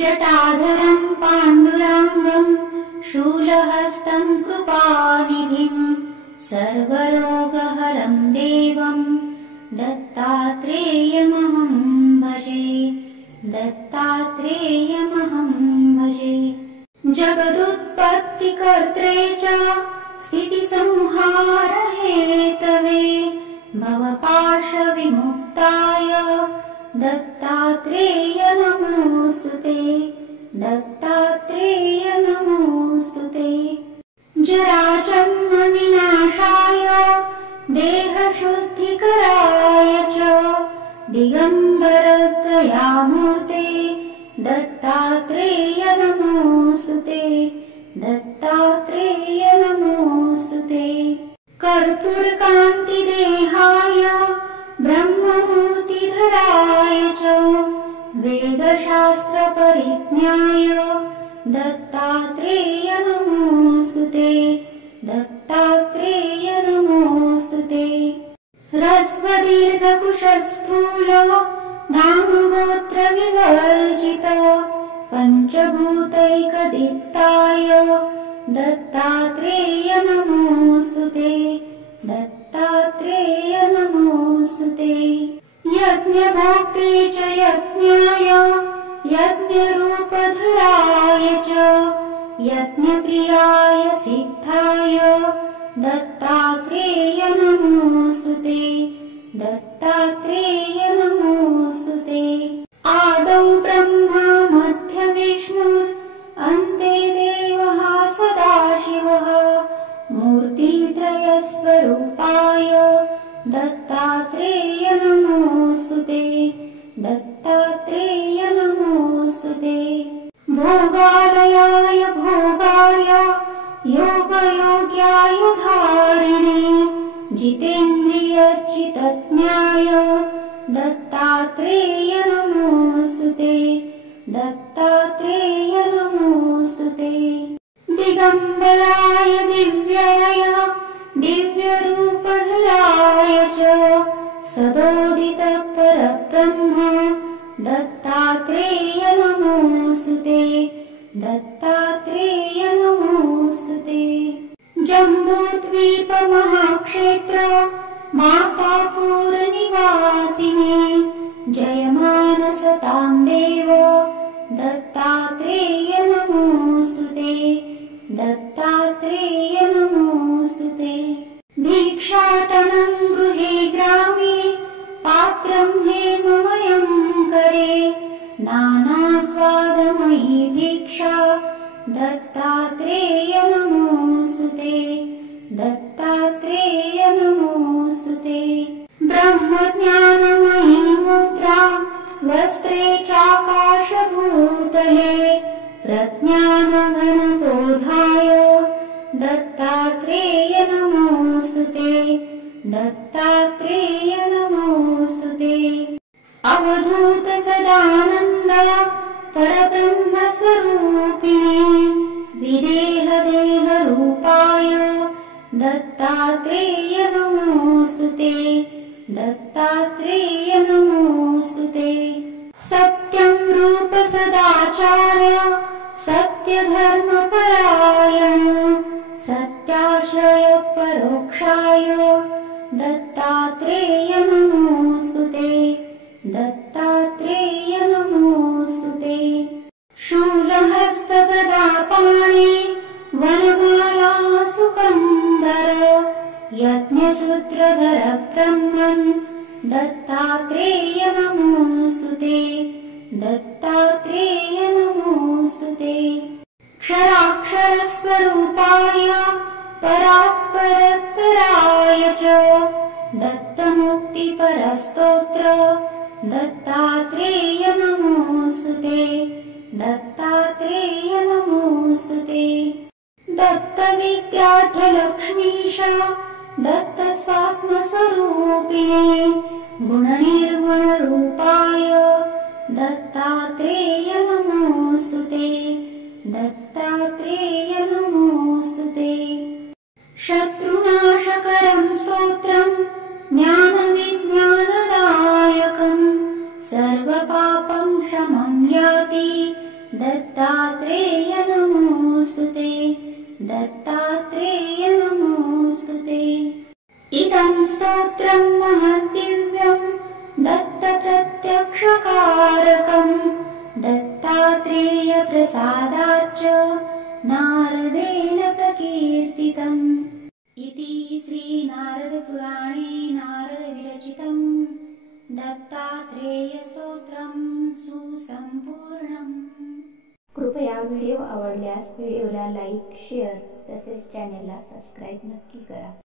जटाधरं पाण्डुराङ्गं शूलहस्तं कृपानिधिं सर्वरोगहरं देवं दत्तात्रेयमहं भजे। दत्तात्रेयमहं भजे। जगदुत्पत्तिकर्त्रे च स्थितिसंहारहेतवे भवपाशविमुक्ताय दत्तात्रेय नमोऽस्तुते। दत्तात्रेय नमोऽस्तुते। जराजन्मविनाशाय देहशुद्धिकराय च दिगम्बरदयामूर्ते दत्तात्रेय नमोऽस्तुते। दत्तात्रेय नमोऽस्तुते। कर्पूरकान्तिदेहाय ब्रह्ममूर्तिधराय च वेदशास्त्रपरिज्ञाय दत्तात्रेय नमोऽस्तुते। दत्तात्रेय नमोऽस्तुते। ह्रस्वदीर्घकुशस्थूल नामगोत्रविवर्जित पञ्चभूतैकदीप्ताय दत्तात्रेय नमोऽस्तुते। दत्तात्रेय नमोऽस्तुते। यज्ञभोक्त्रे च यज्ञाय यज्ञरूपधराय च यज्ञप्रियाय सिद्धाय दत्तात्रेय नमोऽस्तुते। दत्तात्रेय नमोऽस्तुते। आदौ ब्रह्मा मध्य विष्णुर् अन्ते देवः सदाशिवः मूर्तित्रयस्वरूपाय दत्तात्रेय नमोऽस्तुते। दत्तात्रेय नमोऽस्तुते। भोगालयाय भोगाय योगयोग्याय धारिणे जितेन्द्रियचितज्ञाय दत्तात्रेय नमोऽस्तुते। दत्तात्रेय नमोऽस्तुते। दिगम्बराय दिव्याय दिव्यरूपधराय च सदोदितपरब्रह्म दत्तात्रेय नमोऽस्तुते। दत्तात्रेय नमोऽस्तुते। जम्बूद्वीपमहाक्षेत्र मातापुरनिवासिने जयमानसतां देव दत्तात्रेय नमोऽस्तुते। दत्तात्रेय नमोऽस्तुते। भिक्षाटनं गृहे ग्रामे पात्रं हेममयं करे नानास्वादमयी भिक्षा दत्तात्रेय नमोऽस्तुते। दत्तात्रेय नमोऽस्तुते। ब्रह्मज्ञानमयी मुद्रा वस्त्रे चाकाशभूतले प्रज्ञानघनबोधाय दत्तात्रेय नमोऽस्तुते। दत्तात्रेय नमोऽस्तुते। अवधूत सदानन्द परब्रह्मस्वरूपिणे विदेहदेहरूपाय दत्तात्रेय नमोऽस्तुते। दत्तात्रेय नमोऽस्तुते। सत्यं रूप सदाचार्य सत्यधर्मपरायण सत्याश्रय परोक्षाय दत्तात्रेय नमोऽस्तुते। दत्तात्रेय नमोऽस्तुते। शूलहस्तगदापाणि वनमाला सुकन्धर यज्ञसूत्रधर ब्रह्मन् दत्तात्रेय नमोऽस्तुते। दत्तात्रेय नमोऽस्तुते। क्षराक्षरस्वरूपाय परात्परत्तराय च दत्तमुक्तिपरस्तोत्र दत्तात्रेय नमोऽस्तुते। दत्तात्रेय नमोऽस्तुते। दत्तविद्यार्थलक्ष्मीश दत्तस्वात्मस्वरूपिणे गुणनिर्गुणरूपाय दत्तात्रेय नमोऽस्तुते। दत्तात्रेय नमोऽस्तुते। शत्रुनाशकरं स्तोत्रं ज्ञानविज्ञानदायकं सर्वपापं शमं याति दत्तात्रेय नमोऽस्तुते दत्तात्रेय नमोऽस्तुते। इदं स्तोत्रं महद्दिव्यं दत्तप्रत्यक्षकारकं दत्तात्रेयप्रसादाच्च नारदेन प्रकीर्तितम्। इति श्रीनारदपुराणे नारदविरचितं दत्तात्रेयस्तोत्रं सुसंपूर्णम्। कृपया व्हिडिओ आवडल्यास व्हिडिओला लाईक, शेअर तसेच चॅनेलला सबस्क्राईब नक्की करा।